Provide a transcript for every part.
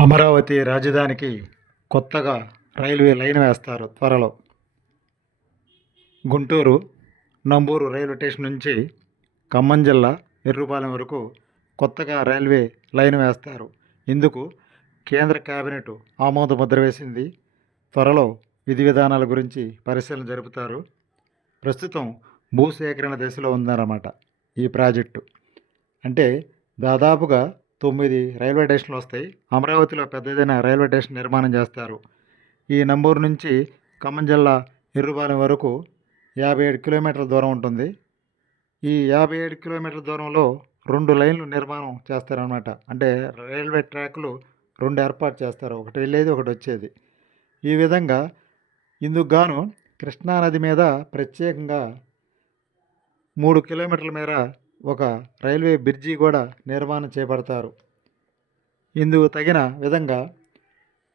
అమరావతి రాజధానికి కొత్తగా railway line వేస్తారు త్వరలో. గుంటూరు నంబూరు రైల్వే స్టేషన్ నుంచి ఖమ్మం జిల్లా ఎర్రుపాలెం వరకు కొత్తగా రైల్వే లైన్ వేస్తారు. ఇందుకు కేంద్ర కేబినెట్ ఆమోద ముద్ర వేసింది. త్వరలో విధి విధానాల గురించి పరిశీలన జరుపుతారు. ప్రస్తుతం భూసేకరణ దశలో ఉందన్నమాట ఈ ప్రాజెక్టు. అంటే దాదాపుగా తొమ్మిది రైల్వే స్టేషన్లు వస్తాయి. అమరావతిలో పెద్దదైన రైల్వే స్టేషన్ నిర్మాణం చేస్తారు. ఈ నంబూరు నుంచి ఖమ్మం జిల్లా ఎర్రుబాలెం వరకు యాభై ఏడు కిలోమీటర్ల దూరం ఉంటుంది. ఈ యాభై ఏడు కిలోమీటర్ల దూరంలో రెండు లైన్లు నిర్మాణం చేస్తారనమాట అంటే రైల్వే ట్రాక్లు రెండు ఏర్పాటు చేస్తారు. ఒకటి వెళ్ళేది ఒకటి వచ్చేది. ఈ విధంగా ఇందుకు గాను కృష్ణానది మీద ప్రత్యేకంగా మూడు కిలోమీటర్ల మేర ఒక రైల్వే బ్రిడ్జి కూడా నిర్మాణం చేపడతారు ఇందుకు తగిన విధంగా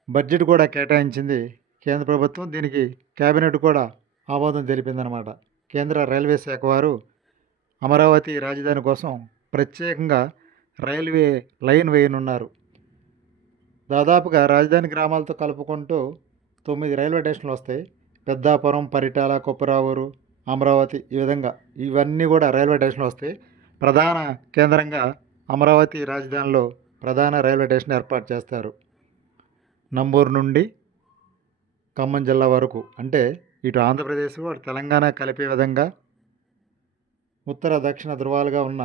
బడ్జెట్ కూడా కేటాయించింది కేంద్ర ప్రభుత్వం. దీనికి కేబినెట్ కూడా ఆమోదం తెలిపిందనమాట కేంద్ర రైల్వే శాఖ వారు అమరావతి రాజధాని కోసం ప్రత్యేకంగా రైల్వే లైన్ వేయనున్నారు. దాదాపుగా రాజధాని గ్రామాలతో కలుపుకుంటూ తొమ్మిది రైల్వే స్టేషన్లు వస్తాయి. పెద్దాపురం పరిటాల కొప్పరావూరు అమరావతి ఈ విధంగా ఇవన్నీ కూడా రైల్వే స్టేషన్లు వస్తాయి. ప్రధాన కేంద్రంగా అమరావతి రాజధానిలో ప్రధాన రైల్వే స్టేషన్ ఏర్పాటు చేస్తారు. నంబూరు నుండి ఖమ్మం జిల్లా వరకు అంటే ఇటు ఆంధ్రప్రదేశ్ అటు తెలంగాణ కలిపే విధంగా ఉత్తర దక్షిణ ధృవాలుగా ఉన్న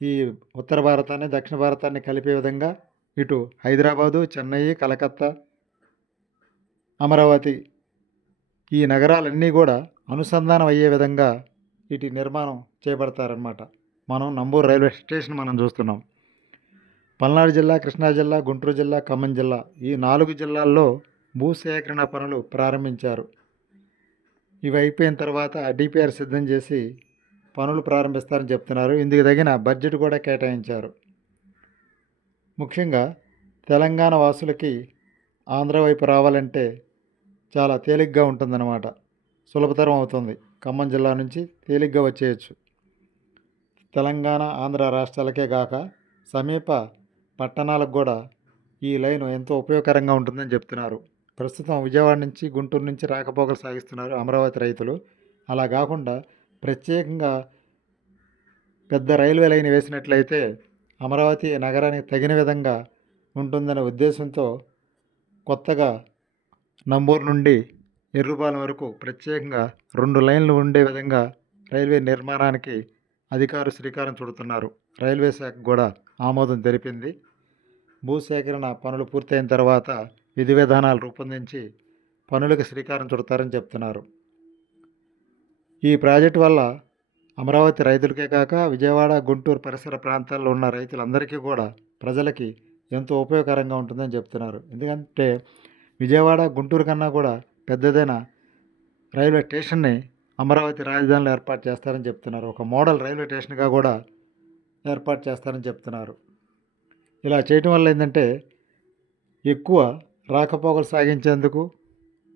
ఈ ఉత్తర భారతాన్ని దక్షిణ భారతాన్ని కలిపే విధంగా ఇటు హైదరాబాదు చెన్నై కలకత్తా అమరావతి ఈ నగరాలన్నీ కూడా అనుసంధానం అయ్యే విధంగా ఇటు నిర్మాణం చేపడతారనమాట మనం నంబూరు రైల్వే స్టేషన్ మనం చూస్తున్నాం. పల్నాడు జిల్లా కృష్ణా జిల్లా గుంటూరు జిల్లా ఖమ్మం జిల్లా ఈ నాలుగు జిల్లాల్లో భూసేకరణ పనులు ప్రారంభించారు. ఇవి అయిపోయిన తర్వాత డిపిఆర్ సిద్ధం చేసి పనులు ప్రారంభిస్తారని చెప్తున్నారు. ఇందుకు తగిన బడ్జెట్ కూడా కేటాయించారు. ముఖ్యంగా తెలంగాణ వాసులకి ఆంధ్ర వైపు రావాలంటే చాలా తేలిగ్గా ఉంటుందన్నమాట. సులభతరం అవుతుంది. ఖమ్మం జిల్లా నుంచి తేలిగ్గా వచ్చేయచ్చు. తెలంగాణ ఆంధ్ర రాష్ట్రాలకే కాక సమీప పట్టణాలకు కూడా ఈ లైన్ ఎంతో ఉపయోగకరంగా ఉంటుందని చెప్తున్నారు. ప్రస్తుతం విజయవాడ నుంచి గుంటూరు నుంచి రాకపోకలు సాగిస్తున్నారు అమరావతి రైతులు. అలా కాకుండా ప్రత్యేకంగా పెద్ద రైల్వే లైన్ వేసినట్లయితే అమరావతి నగరానికి తగిన విధంగా ఉంటుందనే ఉద్దేశంతో కొత్తగా నంబూరు నుండి ఎర్రుపాలెం వరకు ప్రత్యేకంగా రెండు లైన్లు ఉండే విధంగా రైల్వే నిర్మాణానికి అధికారులు శ్రీకారం చుడుతున్నారు. రైల్వే శాఖ కూడా ఆమోదం తెలిపింది. భూసేకరణ పనులు పూర్తయిన తర్వాత విధి విధానాలు రూపొందించి పనులకు శ్రీకారం చుడతారని చెప్తున్నారు. ఈ ప్రాజెక్టు వల్ల అమరావతి రైతులకే కాక విజయవాడ గుంటూరు పరిసర ప్రాంతాల్లో ఉన్న రైతులందరికీ కూడా ప్రజలకి ఎంతో ఉపయోగకరంగా ఉంటుందని చెప్తున్నారు. ఎందుకంటే విజయవాడ గుంటూరు కన్నా కూడా పెద్దదైన రైల్వే స్టేషన్ని అమరావతి రాజధానిలో ఏర్పాటు చేస్తారని చెప్తున్నారు. ఒక మోడల్ రైల్వే స్టేషన్గా కూడా ఏర్పాటు చేస్తారని చెప్తున్నారు. ఇలా చేయటం వల్ల ఏంటంటే ఎక్కువ రాకపోకలు సాగించేందుకు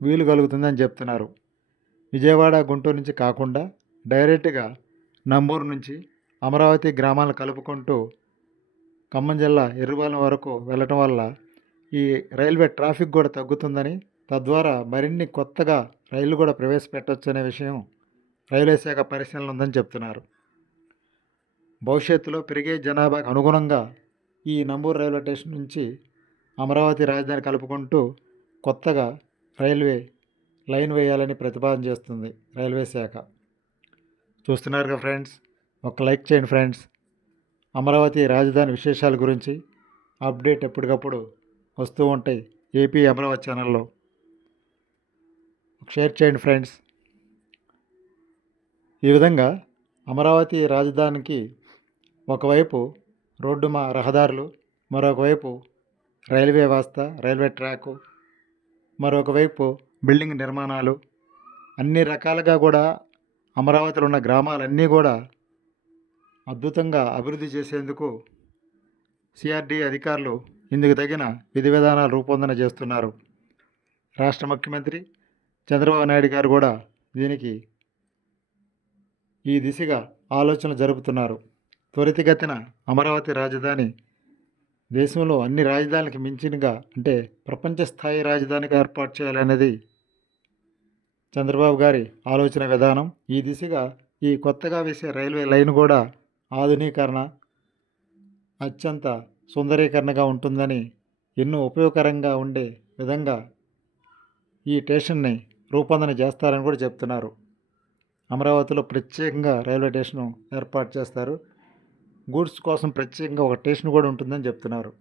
వీలు కలుగుతుందని చెప్తున్నారు. విజయవాడ గుంటూరు నుంచి కాకుండా డైరెక్ట్గా నంబూరు నుంచి అమరావతి గ్రామాలను కలుపుకుంటూ ఖమ్మం జిల్లా ఎర్రుపాలెం వరకు వెళ్ళటం వల్ల ఈ రైల్వే ట్రాఫిక్ కూడా తగ్గుతుందని తద్వారా మరిన్ని కొత్తగా రైళ్ళు కూడా ప్రవేశపెట్టవచ్చు అనే విషయం రైల్వే శాఖ పరిశీలన ఉందని చెప్తున్నారు. భవిష్యత్తులో పెరిగే జనాభాకు అనుగుణంగా ఈ నంబూరు రైల్వే స్టేషన్ నుంచి అమరావతి రాజధాని కలుపుకుంటూ కొత్తగా రైల్వే లైన్ వేయాలని ప్రతిపాదన చేస్తుంది రైల్వే శాఖ. చూస్తున్నారుగా ఫ్రెండ్స్ ఒక లైక్ చేయండి ఫ్రెండ్స్. అమరావతి రాజధాని విశేషాల గురించి అప్డేట్ ఎప్పటికప్పుడు వస్తూ ఉంటాయి ఏపీ అమరావతి ఛానల్లో. షేర్ చేయండి ఫ్రెండ్స్. ఈ విధంగా అమరావతి రాజధానికి ఒకవైపు రోడ్డు మా రహదారులు మరొకవైపు రైల్వే వ్యవస్థ రైల్వే ట్రాకు మరొకవైపు బిల్డింగ్ నిర్మాణాలు. అన్ని రకాలుగా కూడా అమరావతిలో ఉన్న గ్రామాలన్నీ కూడా అద్భుతంగా అభివృద్ధి చేసేందుకు సిఆర్డి అధికారులు ఇందుకు తగిన విధి విధానాలు రూపొందన చేస్తున్నారు. రాష్ట్ర ముఖ్యమంత్రి చంద్రబాబు నాయుడు గారు కూడా దీనికి ఈ దిశగా ఆలోచనలు జరుపుతున్నారు. త్వరితగతిన అమరావతి రాజధాని దేశంలో అన్ని రాజధానికి మించినగా అంటే ప్రపంచ స్థాయి రాజధానిగా ఏర్పాటు చేయాలనేది చంద్రబాబు గారి ఆలోచన విధానం. ఈ దిశగా ఈ కొత్తగా వేసే రైల్వే లైన్ కూడా ఆధునీకరణ అత్యంత సుందరీకరణగా ఉంటుందని ఎన్నో ఉపయోగకరంగా ఉండే విధంగా ఈ స్టేషన్ని రూపొందన చేస్తారని కూడా చెప్తున్నారు. అమరావతిలో ప్రత్యేకంగా రైల్వే స్టేషన్ ఏర్పాటు చేస్తారు. గూడ్స్ కోసం ప్రత్యేకంగా ఒక స్టేషన్ కూడా ఉంటుందని చెప్తున్నారు.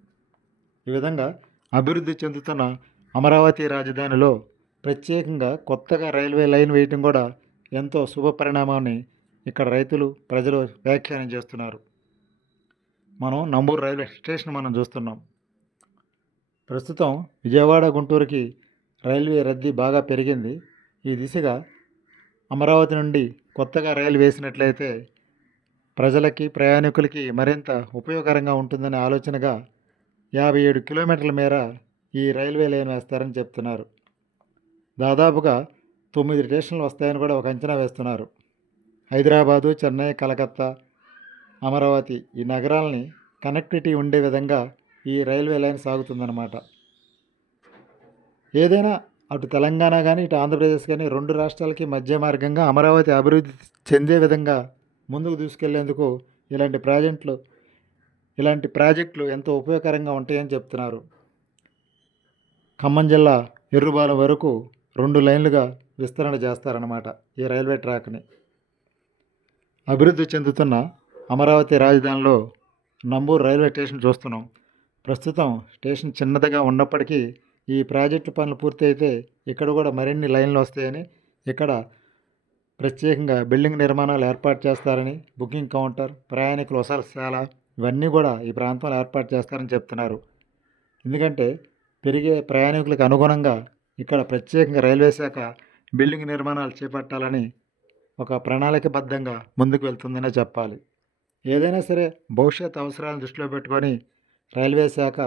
ఈ విధంగా అభివృద్ధి చెందుతున్న అమరావతి రాజధానిలో ప్రత్యేకంగా కొత్తగా రైల్వే లైన్ వేయటం కూడా ఎంతో శుభ పరిణామాన్ని ఇక్కడ రైతులు ప్రజలు వ్యాఖ్యానం చేస్తున్నారు. మనం నంబూరు రైల్వే స్టేషన్ మనం చూస్తున్నాం. ప్రస్తుతం విజయవాడ గుంటూరుకి రైల్వే రద్దీ బాగా పెరిగింది. ఈ దిశగా అమరావతి నుండి కొత్తగా రైలు వేసినట్లయితే ప్రజలకి ప్రయాణికులకి మరింత ఉపయోగకరంగా ఉంటుందనే ఆలోచనగా యాభై ఏడు కిలోమీటర్ల మేర ఈ రైల్వే లైన్ వేస్తారని చెప్తున్నారు. దాదాపుగా తొమ్మిది స్టేషన్లు వస్తాయని కూడా ఒక అంచనా వేస్తున్నారు. హైదరాబాదు చెన్నై కలకత్తా అమరావతి ఈ నగరాలని కనెక్టివిటీ ఉండే విధంగా ఈ రైల్వే లైన్ సాగుతుందన్నమాట. ఏదైనా అటు తెలంగాణ కానీ ఇటు ఆంధ్రప్రదేశ్ కానీ రెండు రాష్ట్రాలకి మధ్య మార్గంగా అమరావతి అభివృద్ధి చెందే విధంగా ముందుకు తీసుకెళ్ళేందుకు ఇలాంటి ప్రాజెక్టులు ఇలాంటి ప్రాజెక్టులు ఎంతో ఉపయోగకరంగా ఉంటాయని చెప్తున్నారు. ఖమ్మం జిల్లా ఎర్రుబాల వరకు రెండు లైన్లుగా విస్తరణ చేస్తారన్నమాట ఈ రైల్వే ట్రాక్ని. అభివృద్ధి చెందుతున్న అమరావతి రాజధానిలో నంబూరు రైల్వే స్టేషన్ చూస్తున్నాం. ప్రస్తుతం స్టేషన్ చిన్నదిగా ఉన్నప్పటికీ ఈ ప్రాజెక్టు పనులు పూర్తయితే ఇక్కడ కూడా మరిన్ని లైన్లు వస్తాయని ఇక్కడ ప్రత్యేకంగా బిల్డింగ్ నిర్మాణాలు ఏర్పాటు చేస్తారని బుకింగ్ కౌంటర్ ప్రయాణికుల వసతిశాల ఇవన్నీ కూడా ఈ ప్రాంతంలో ఏర్పాటు చేస్తారని చెప్తున్నారు. ఎందుకంటే పెరిగే ప్రయాణికులకు అనుగుణంగా ఇక్కడ ప్రత్యేకంగా రైల్వే శాఖ బిల్డింగ్ నిర్మాణాలు చేపట్టాలని ఒక ప్రణాళికబద్ధంగా ముందుకు వెళ్తుందనే చెప్పాలి. ఏదైనా సరే భవిష్యత్ అవసరాలను దృష్టిలో పెట్టుకొని రైల్వే శాఖ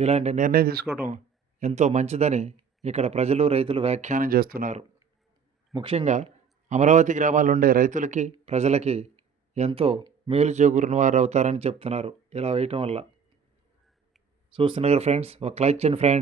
ఇలాంటి నిర్ణయం తీసుకోవడం ఎంతో మంచిదని ఇక్కడ ప్రజలు రైతులు వ్యాఖ్యానం చేస్తున్నారు. ముఖ్యంగా అమరావతి గ్రామాల్లో ఉండే రైతులకి ప్రజలకి ఎంతో మేలు చేకూరిన వారు అవుతారని చెప్తున్నారు ఇలా వేయటం వల్ల. చూస్తున్నారు ఫ్రెండ్స్ ఒక లైక్ చేయండి ఫ్రెండ్స్.